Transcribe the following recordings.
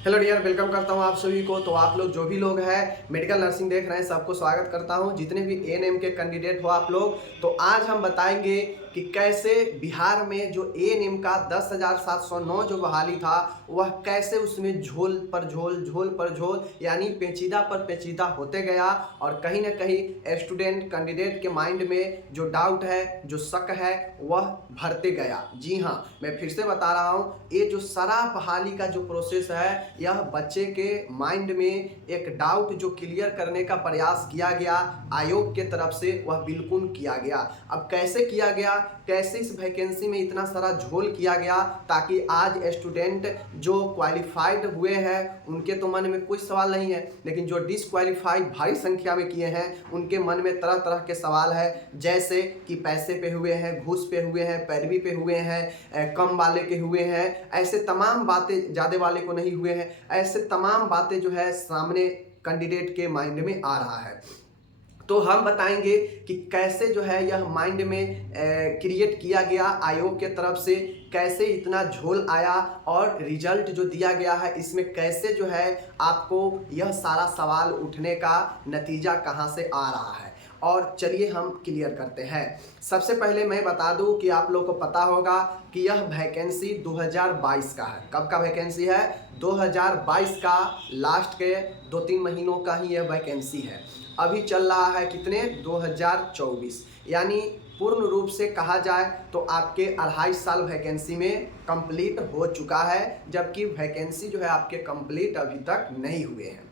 Hello dear, welcome करता हूं आप सभी को। तो आप लोग जो भी लोग हैं मेडिकल नर्सिंग देख रहे हैं, सबको स्वागत करता हूं। जितने भी एएनएम के कैंडिडेट हो आप लोग, तो आज हम बताएंगे कि कैसे बिहार में जो एएनएम का 10,709 जो बहाली था, वह कैसे उसमें झोल पर झोल, झोल पर झोल, यानी पेचीदा पर पेचीदा होते गया और कहीं ना कहीं स्टूडेंट कैंडिडेट के माइंड में जो डाउट है, जो शक है, वह भरते गया। जी हाँ, मैं फिर से बता रहा हूँ, ये जो सारा बहाली का जो प्रोसेस है, यह बच्चे के माइंड में एक डाउट जो क्लियर करने का प्रयास किया गया आयोग के तरफ से, वह बिल्कुल किया गया। अब कैसे किया गया, कैसे इस वैकेंसी में इतना सारा झोल किया गया, ताकि आज स्टूडेंट जो क्वालिफाइड हुए हैं उनके तो मन में कोई सवाल नहीं है, लेकिन जो डिसक्वालीफाइड भारी संख्या में किए हैं उनके मन में तरह तरह के सवाल है। जैसे कि पैसे पे हुए हैं, घूस पे हुए हैं, पैरवी पे हुए हैं, कम वाले के हुए हैं, ऐसे तमाम बातें, ज़्यादा वाले को नहीं हुए हैं, ऐसे तमाम बातें जो है सामने कैंडिडेट के माइंड में आ रहा है। तो हम बताएंगे कि कैसे जो है यह माइंड में क्रिएट किया गया आयोग के तरफ से, कैसे इतना झोल आया और रिजल्ट जो दिया गया है इसमें कैसे जो है आपको यह सारा सवाल उठने का नतीजा कहां से आ रहा है। और चलिए हम क्लियर करते हैं। सबसे पहले मैं बता दूं कि आप लोग को पता होगा कि यह वैकेंसी 2022 का है। कब का वैकेंसी है? 2022 का लास्ट के 2-3 महीनों का ही यह वैकेंसी है। अभी चल रहा है कितने? 2024, यानी पूर्ण रूप से कहा जाए तो आपके 2.5 साल वैकेंसी में कंप्लीट हो चुका है, जबकि वैकेंसी जो है आपके कंप्लीट अभी तक नहीं हुए हैं।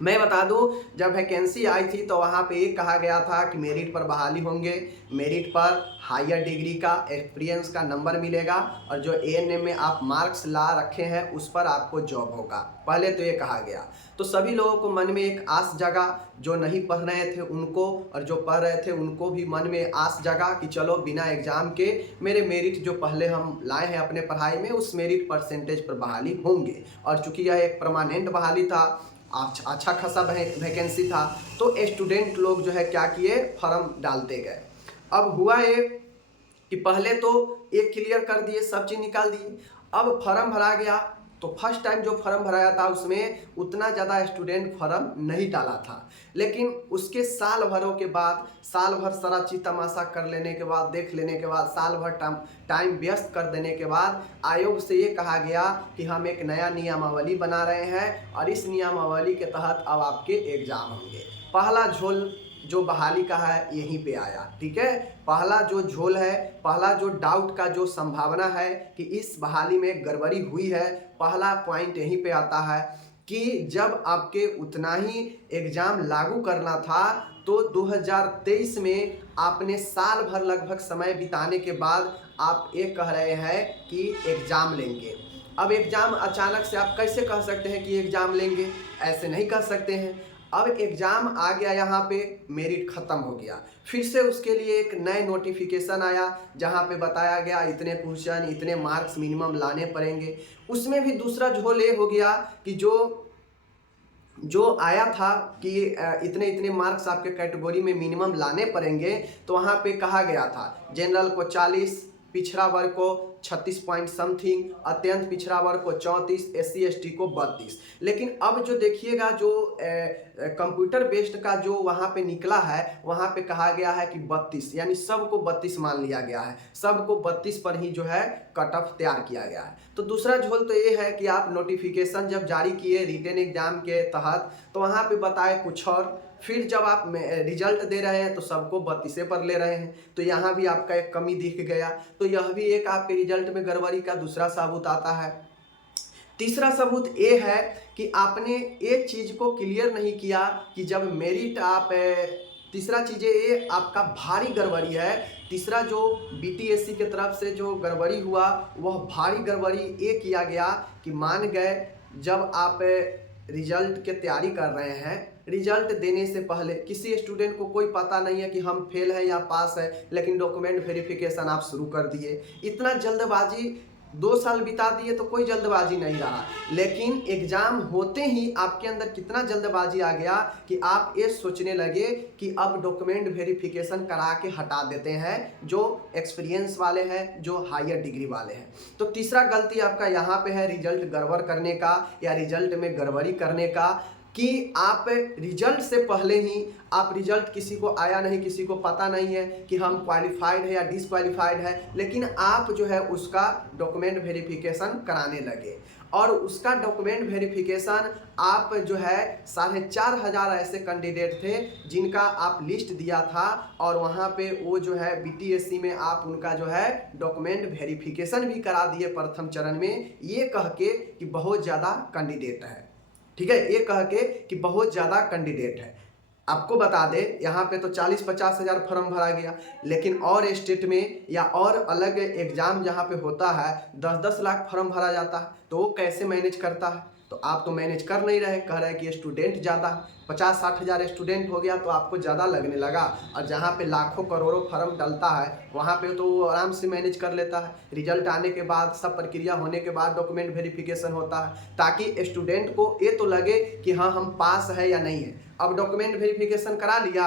मैं बता दूं, जब वैकेंसी आई थी तो वहाँ पे एक कहा गया था कि मेरिट पर बहाली होंगे, मेरिट पर हायर डिग्री का एक्सपीरियंस का नंबर मिलेगा और जो एएनएम में आप मार्क्स ला रखे हैं उस पर आपको जॉब होगा। पहले तो ये कहा गया, तो सभी लोगों को मन में एक आस जगा, जो नहीं पढ़ रहे थे उनको और जो पढ़ रहे थे उनको भी मन में आस जगा कि चलो बिना एग्जाम के मेरे मेरिट जो पहले हम लाए हैं अपने पढ़ाई में, उस मेरिट परसेंटेज पर बहाली होंगे। और चूंकि यह एक परमानेंट बहाली था, अच्छा खासा वैकेंसी था, तो स्टूडेंट लोग जो है क्या किए, फॉर्म डालते गए। अब हुआ ये कि पहले तो एक क्लियर कर दिए, सब चीज़ निकाल दिए। अब फॉर्म भरा गया तो फर्स्ट टाइम जो फॉर्म भराया था उसमें उतना ज़्यादा स्टूडेंट फॉर्म नहीं डाला था, लेकिन उसके साल भरों के बाद, साल भर सारा चीज़ तमाशा कर लेने के बाद, देख लेने के बाद, साल भर टाइम व्यस्त कर देने के बाद आयोग से ये कहा गया कि हम एक नया नियमावली बना रहे हैं और इस नियमावली के तहत अब आपके एग्ज़ाम होंगे। पहला झोल जो बहाली का है यहीं पे आया। ठीक है, पहला जो झोल है, पहला जो डाउट का जो संभावना है कि इस बहाली में गड़बड़ी हुई है, पहला पॉइंट यहीं पे आता है कि जब आपके उतना ही एग्जाम लागू करना था तो 2023 में आपने साल भर लगभग समय बिताने के बाद आप ये कह रहे हैं कि एग्जाम लेंगे। अब एग्जाम अचानक से आप कैसे कह सकते हैं कि एग्जाम लेंगे? ऐसे नहीं कह सकते हैं। अब एग्ज़ाम आ गया, यहाँ पे मेरिट ख़त्म हो गया, फिर से उसके लिए एक नए नोटिफिकेशन आया जहाँ पे बताया गया इतने क्वेश्चन, इतने मार्क्स मिनिमम लाने पड़ेंगे। उसमें भी दूसरा झोल ये हो गया कि जो आया था कि इतने इतने मार्क्स आपके कैटेगरी में मिनिमम लाने पड़ेंगे, तो वहाँ पे कहा गया था जनरल को 40, पिछड़ा वर्ग को 36 पॉइंट समथिंग, अत्यंत पिछड़ा वर्ग को 34, SC ST को 32। लेकिन अब जो देखिएगा, जो कंप्यूटर बेस्ड का जो वहाँ पे निकला है, वहाँ पे कहा गया है कि 32, यानी सबको 32 मान लिया गया है, सबको 32 पर ही जो है कट ऑफ तैयार किया गया है। तो दूसरा झोल तो ये है कि आप नोटिफिकेशन जब जारी किए रिटेन एग्जाम के तहत, तो वहाँ पे बताए कुछ और, फिर जब आप रिजल्ट दे रहे हैं तो सबको 32 पर ले रहे हैं, तो यहाँ भी आपका एक कमी दिख गया। तो यह भी एक आपके रिजल्ट में गड़बड़ी का दूसरा सबूत आता है। तीसरा सबूत ये है कि आपने एक चीज़ को क्लियर नहीं किया कि जब मेरिट आप तीसरा चीज़ ये आपका भारी गड़बड़ी है। तीसरा जो BTSC की तरफ से जो गड़बड़ी हुआ, वह भारी गड़बड़ी ये किया गया कि मान गए जब आप रिजल्ट की तैयारी कर रहे हैं, रिजल्ट देने से पहले किसी स्टूडेंट को कोई पता नहीं है कि हम फेल हैं या पास है, लेकिन डॉक्यूमेंट वेरिफिकेशन आप शुरू कर दिए। इतना जल्दबाजी 2 साल बिता दिए तो कोई जल्दबाजी नहीं रहा, लेकिन एग्ज़ाम होते ही आपके अंदर कितना जल्दबाजी आ गया कि आप ये सोचने लगे कि अब डॉक्यूमेंट वेरिफिकेशन करा के हटा देते हैं जो एक्सपीरियंस वाले हैं, जो हायर डिग्री वाले हैं। तो तीसरा गलती आपका यहाँ पे है रिजल्ट गड़बड़ करने का या रिजल्ट में गड़बड़ी करने का, कि आप रिजल्ट से पहले ही आप रिजल्ट किसी को आया नहीं, किसी को पता नहीं है कि हम क्वालिफाइड है या डिसक्वालिफाइड है, लेकिन आप जो है उसका डॉक्यूमेंट वेरिफिकेशन कराने लगे और उसका डॉक्यूमेंट वेरिफिकेशन आप जो है 4,500 ऐसे कैंडिडेट थे जिनका आप लिस्ट दिया था और वहाँ पे वो जो है बीटीएससी में आप उनका जो है डॉक्यूमेंट वेरिफिकेशन भी करा दिए प्रथम चरण में, ये कह के कि बहुत ज़्यादा कैंडिडेट है। ठीक है, ये कह के कि बहुत ज़्यादा कैंडिडेट है। आपको बता दे यहाँ पे तो 40-50 हज़ार फॉर्म भरा गया, लेकिन और स्टेट में या और अलग एग्जाम जहाँ पे होता है 10-10 लाख फॉर्म भरा जाता है, तो वो कैसे मैनेज करता है? तो आप तो मैनेज कर नहीं रहे, कह रहे हैं कि स्टूडेंट ज़्यादा, 50-60 हज़ार स्टूडेंट हो गया तो आपको ज़्यादा लगने लगा, और जहाँ पे लाखों करोड़ों फॉर्म डलता है वहाँ पे तो वो आराम से मैनेज कर लेता है। रिजल्ट आने के बाद सब प्रक्रिया होने के बाद डॉक्यूमेंट वेरिफिकेशन होता है, ताकि स्टूडेंट को ये तो लगे कि हाँ हम पास है या नहीं है। अब डॉक्यूमेंट वेरिफिकेशन करा लिया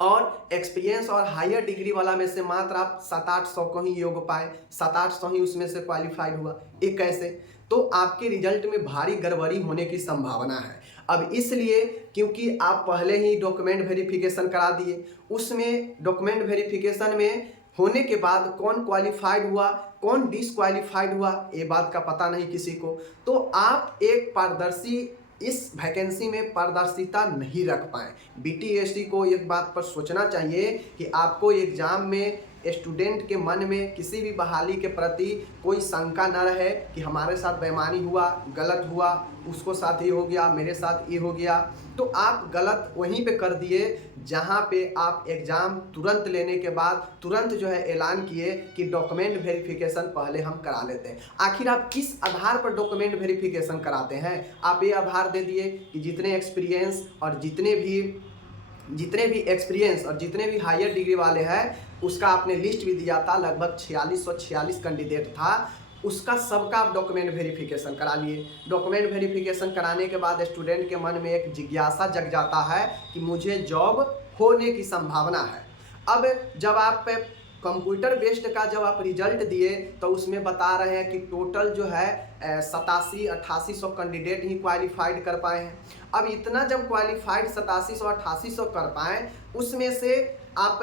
और एक्सपीरियंस और हायर डिग्री वाला में से मात्र आप 700-800 को ही योग पाए, 700-800 ही उसमें से क्वालिफाइड हुआ, ये कैसे? तो आपके रिजल्ट में भारी गड़बड़ी होने की संभावना है। अब इसलिए क्योंकि आप पहले ही डॉक्यूमेंट वेरिफिकेशन करा दिए, उसमें डॉक्यूमेंट वेरिफिकेशन में होने के बाद कौन क्वालिफाइड हुआ कौन डिसक्वालिफाइड हुआ ये बात का पता नहीं किसी को, तो आप एक पारदर्शी इस वैकेंसी में पारदर्शिता नहीं रख पाए। बीटीएससी को एक बात पर सोचना चाहिए कि आपको एग्जाम में स्टूडेंट के मन में किसी भी बहाली के प्रति कोई शंका न रहे कि हमारे साथ बेईमानी हुआ, गलत हुआ, उसको साथ ये हो गया, मेरे साथ ये हो गया। तो आप गलत वहीं पे कर दिए जहाँ पे आप एग्ज़ाम तुरंत लेने के बाद तुरंत जो है ऐलान किए कि डॉक्यूमेंट वेरिफिकेशन पहले हम करा लेते हैं। आखिर आप किस आधार पर डॉक्यूमेंट वेरिफिकेशन कराते हैं? आप ये आधार दे दिए कि जितने एक्सपीरियंस और जितने भी एक्सपीरियंस और जितने भी हायर डिग्री वाले हैं उसका आपने लिस्ट भी दिया था, लगभग 4646 कैंडिडेट था, उसका सबका आप डॉक्यूमेंट वेरिफिकेशन करा लिए। डॉक्यूमेंट वेरिफिकेशन कराने के बाद स्टूडेंट के मन में एक जिज्ञासा जग जाता है कि मुझे जॉब होने की संभावना है। अब जब आप कंप्यूटर बेस्ड का जब आप रिजल्ट दिए तो उसमें बता रहे हैं कि टोटल जो है 8700-8800 कैंडिडेट ही क्वालिफाइड कर पाए हैं। अब इतना जब क्वालिफाइड 8700-8800 कर पाए, उसमें से आप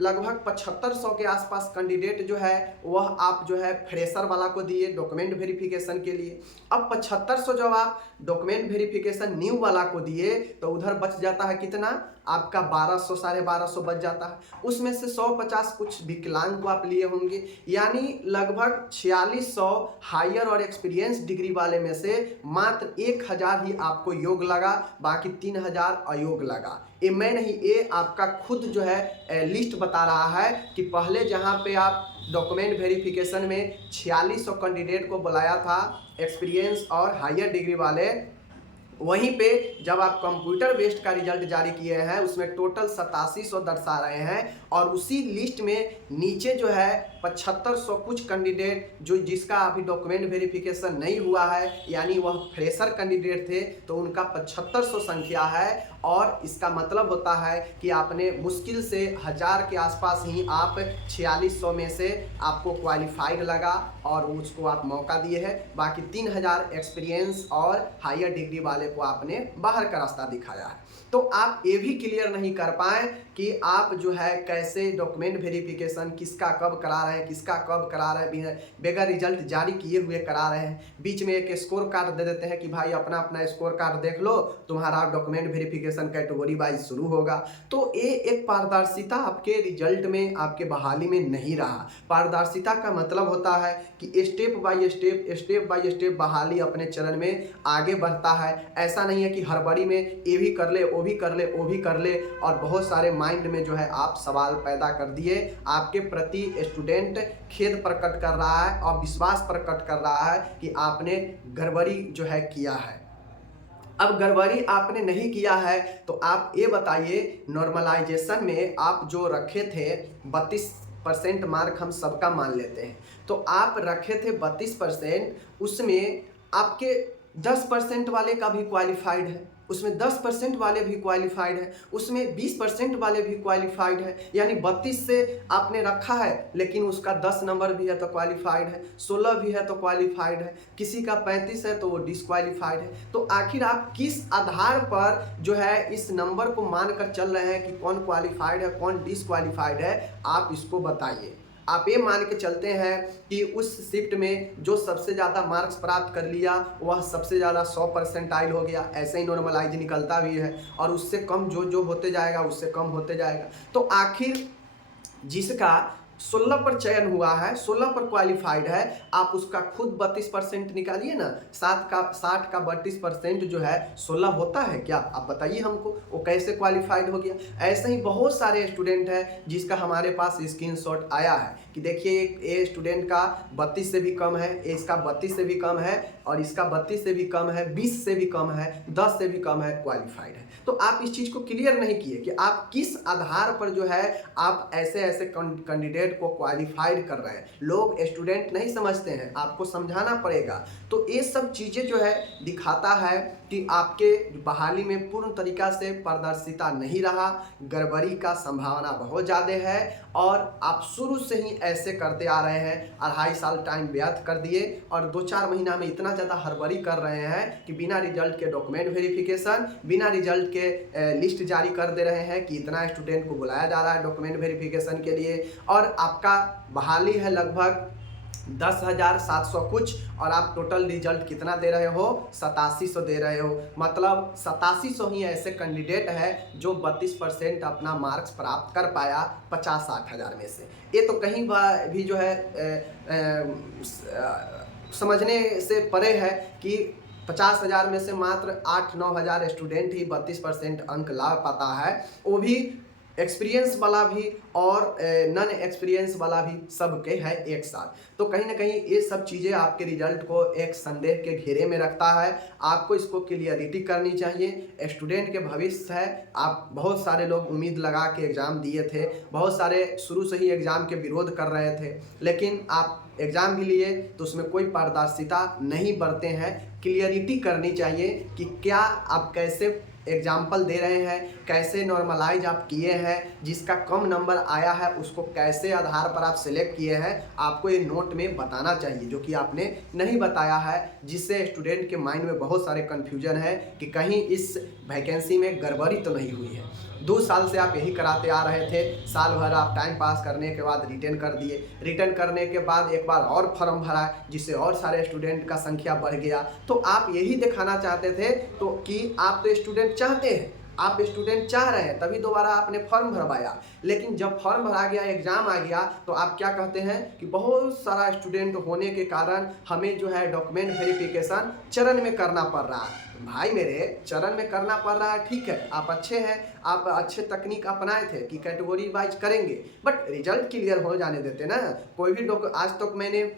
लगभग 7500 के आसपास कैंडिडेट जो है वह आप जो है फ्रेशर वाला को दिए डॉक्यूमेंट वेरिफिकेशन के लिए। अब 7500 जब आप डॉक्यूमेंट वेरिफिकेशन न्यू वाला को दिए तो उधर बच जाता है कितना, आपका 1200 1250 बच जाता है। उसमें से 150 कुछ विकलांग को आप लिए होंगे, यानी लगभग 4600 हायर और एक्सपीरियंस डिग्री वाले में से मात्र 1000 ही आपको योग लगा, बाकी 3000 अयोग लगा। ये मैं नहीं, ये आपका खुद जो है लिस्ट बता रहा है कि पहले जहाँ पे आप डॉक्यूमेंट वेरिफिकेशन में 4600 कैंडिडेट को बुलाया था एक्सपीरियंस और हायर डिग्री वाले, वहीं पे जब आप कंप्यूटर बेस्ड का रिजल्ट जारी किए हैं उसमें टोटल 8700 दर्शा रहे हैं, और उसी लिस्ट में नीचे जो है 7500 कुछ कैंडिडेट जो जिसका अभी डॉक्यूमेंट वेरिफिकेशन नहीं हुआ है, यानी वह फ्रेशर कैंडिडेट थे, तो उनका 7500 संख्या है। और इसका मतलब होता है कि आपने मुश्किल से 1000 के आसपास ही आप 4600 में से आपको क्वालिफाइड लगा और उसको आप मौका दिए हैं, बाकी 3000 एक्सपीरियंस और हायर डिग्री वाले को आपने बाहर का रास्ता दिखाया है। तो आप ये भी क्लियर नहीं कर पाए कि आप जो है कैसे डॉक्यूमेंट वेरिफिकेशन किसका कब करा रहे हैं, किसका कब करा रहे हैं, बगैर रिजल्ट जारी किए हुए करा रहे हैं। बीच में एक स्कोर कार्ड दे देते हैं कि भाई अपना अपना स्कोर कार्ड देख लो, तुम्हारा डॉक्यूमेंट वेरिफिकेशन कैटेगरी वाइज शुरू होगा। तो ये एक पारदर्शिता आपके रिजल्ट में, आपके बहाली में नहीं रहा। पारदर्शिता का मतलब होता है कि स्टेप बाय स्टेप बहाली अपने चरण में आगे बढ़ता है। ऐसा नहीं है कि हड़बड़ी में ये भी कर ले, वो भी कर ले, वो भी कर ले, और बहुत सारे माइंड में जो है आप सवाल पैदा कर दिए। आपके प्रति स्टूडेंट खेद प्रकट कर रहा है और विश्वास प्रकट कर रहा है कि आपने गड़बड़ी जो है किया है। अब गड़बड़ी आपने नहीं किया है तो आप ये बताइए, नॉर्मलाइजेशन में आप जो रखे थे 32% मार्क हम सबका मान लेते हैं, तो आप रखे थे 32%, उसमें आपके 10% वाले का भी क्वालिफाइड है, उसमें 10% वाले भी क्वालिफाइड है, उसमें 20% वाले भी क्वालिफाइड है। यानी 32 से आपने रखा है, लेकिन उसका 10 नंबर भी है तो क्वालिफाइड है, 16 भी है तो क्वालिफाइड है, किसी का 35 है तो वो डिसक्वालीफाइड है। तो आखिर आप किस आधार पर जो है इस नंबर को मानकर चल रहे हैं कि कौन क्वालिफाइड है कौन डिसक्वालीफाइड है, आप इसको बताइए। आप ये मान के चलते हैं कि उस शिफ्ट में जो सबसे ज़्यादा मार्क्स प्राप्त कर लिया वह सबसे ज़्यादा 100% हो गया, ऐसे ही नॉर्मलाइज निकलता भी है, और उससे कम जो जो होते जाएगा उससे कम होते जाएगा। तो आखिर जिसका 16 पर चयन हुआ है, 16 पर क्वालिफाइड है, आप उसका खुद 32% निकालिए ना। 60 का 32% जो है 16 होता है क्या? आप बताइए हमको, वो कैसे क्वालिफाइड हो गया। ऐसे ही बहुत सारे स्टूडेंट हैं जिसका हमारे पास स्क्रीनशॉट आया है कि देखिए ये स्टूडेंट का 32 से भी कम है, इसका 32 से भी कम है, और इसका 32 से भी कम है, 20 से भी कम है, 10 से भी कम है, क्वालिफाइड है। तो आप इस चीज़ को क्लियर नहीं किए कि आप किस आधार पर जो है आप ऐसे ऐसे कैंडिडेट को क्वालिफाइड कर रहे हैं। लोग स्टूडेंट नहीं समझते हैं, आपको समझाना पड़ेगा। तो ये सब चीज़ें जो है दिखाता है कि आपके बहाली में पूर्ण तरीका से पारदर्शिता नहीं रहा, गड़बड़ी का संभावना बहुत ज़्यादा है, और आप शुरू से ही ऐसे करते आ रहे हैं। 2.5 साल टाइम व्यर्थ कर दिए और 2-4 महीना में इतना ज़्यादा हड़बड़ी कर रहे हैं कि बिना रिजल्ट के डॉक्यूमेंट वेरिफिकेशन, बिना रिजल्ट के लिस्ट जारी कर दे रहे हैं कि इतना स्टूडेंट को बुलाया जा रहा है डॉक्यूमेंट वेरिफिकेशन के लिए, और आपका बहाली है लगभग 10,700 कुछ, और आप टोटल रिजल्ट कितना दे रहे हो? 8700 दे रहे हो। मतलब 8700 ही ऐसे कैंडिडेट है जो 32% अपना मार्क्स प्राप्त कर पाया 50-60 हज़ार में से। ये तो कहीं भी जो है समझने से परे है कि 50,000 में से मात्र 8-9 हज़ार स्टूडेंट ही 32% अंक ला पाता है, वो भी एक्सपीरियंस वाला भी और नॉन एक्सपीरियंस वाला भी, सबके है एक साथ। तो कहीं ना कहीं ये सब चीज़ें आपके रिजल्ट को एक संदेह के घेरे में रखता है। आपको इसको क्लियरिटी करनी चाहिए। स्टूडेंट के भविष्य है। आप बहुत सारे लोग उम्मीद लगा के एग्ज़ाम दिए थे, बहुत सारे शुरू से ही एग्ज़ाम के विरोध कर रहे थे, लेकिन आप एग्ज़ाम भी लिए तो उसमें कोई पारदर्शिता नहीं बरते हैं। क्लियरिटी करनी चाहिए कि क्या आप कैसे एग्जाम्पल दे रहे हैं, कैसे नॉर्मलाइज आप किए हैं, जिसका कम नंबर आया है उसको कैसे आधार पर आप सिलेक्ट किए हैं, आपको ये नोट में बताना चाहिए, जो कि आपने नहीं बताया है, जिससे स्टूडेंट के माइंड में बहुत सारे कन्फ्यूजन है कि कहीं इस वैकेंसी में गड़बड़ी तो नहीं हुई है। 2 साल से आप यही कराते आ रहे थे, साल भर आप टाइम पास करने के बाद रिटर्न कर दिए, रिटर्न करने के बाद एक बार और फॉर्म भरा, जिससे और सारे स्टूडेंट का संख्या बढ़ गया। तो आप यही दिखाना चाहते थे तो कि आप तो स्टूडेंट चाहते हैं, आप स्टूडेंट चाह रहे हैं, तभी दोबारा आपने फॉर्म भरवाया। लेकिन जब फॉर्म भरा गया, एग्जाम आ गया, तो आप क्या कहते हैं कि बहुत सारा स्टूडेंट होने के कारण हमें जो है डॉक्यूमेंट वेरिफिकेशन चरण में करना पड़ रहा है। भाई मेरे, चरण में करना पड़ रहा है, ठीक है, आप अच्छे हैं, आप अच्छे तकनीक अपनाए थे कि कैटेगरी वाइज करेंगे, बट रिजल्ट क्लियर हो जाने देते ना। कोई भी आज तक मैंने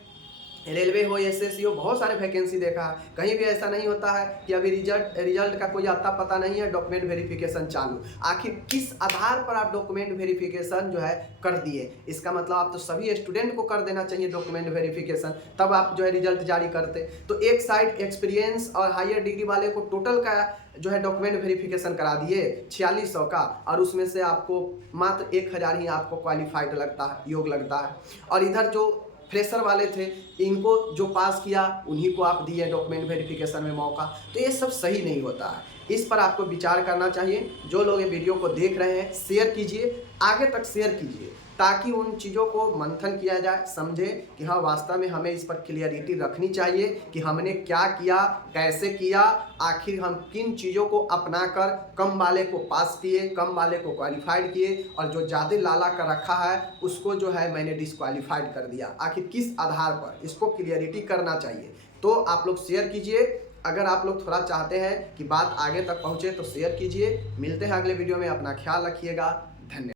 रेलवे हो, एसएससी हो, बहुत सारे वैकेंसी देखा है, कहीं भी ऐसा नहीं होता है कि अभी रिजल्ट का कोई आता पता नहीं है, डॉक्यूमेंट वेरिफिकेशन चालू। आखिर किस आधार पर आप डॉक्यूमेंट वेरिफिकेशन जो है कर दिए? इसका मतलब आप तो सभी स्टूडेंट को कर देना चाहिए डॉक्यूमेंट वेरिफिकेशन, तब आप जो है रिजल्ट जारी करते। तो एक साइड एक्सपीरियंस और हायर डिग्री वाले को टोटल का जो है डॉक्यूमेंट वेरिफिकेशन करा दिए 4600 का, और उसमें से आपको मात्र 1000 ही आपको क्वालिफाइड लगता है, योग लगता है। और इधर जो फ्रेशर वाले थे, इनको जो पास किया उन्हीं को आप दिए डॉक्यूमेंट वेरिफिकेशन में मौका। तो ये सब सही नहीं होता है, इस पर आपको विचार करना चाहिए। जो लोग ये वीडियो को देख रहे हैं, शेयर कीजिए, आगे तक शेयर कीजिए, ताकि उन चीज़ों को मंथन किया जाए, समझे कि हाँ वास्तव में हमें इस पर क्लियरिटी रखनी चाहिए कि हमने क्या किया, कैसे किया, आखिर हम किन चीज़ों को अपनाकर कम वाले को पास किए, कम वाले को क्वालिफाइड किए, और जो ज़्यादा लाला कर रखा है उसको जो है मैंने डिसक्वालीफाइड कर दिया। आखिर किस आधार पर, इसको क्लियरिटी करना चाहिए। तो आप लोग शेयर कीजिए। अगर आप लोग थोड़ा चाहते हैं कि बात आगे तक पहुँचे तो शेयर कीजिए। मिलते हैं अगले वीडियो में, अपना ख्याल रखिएगा। धन्यवाद।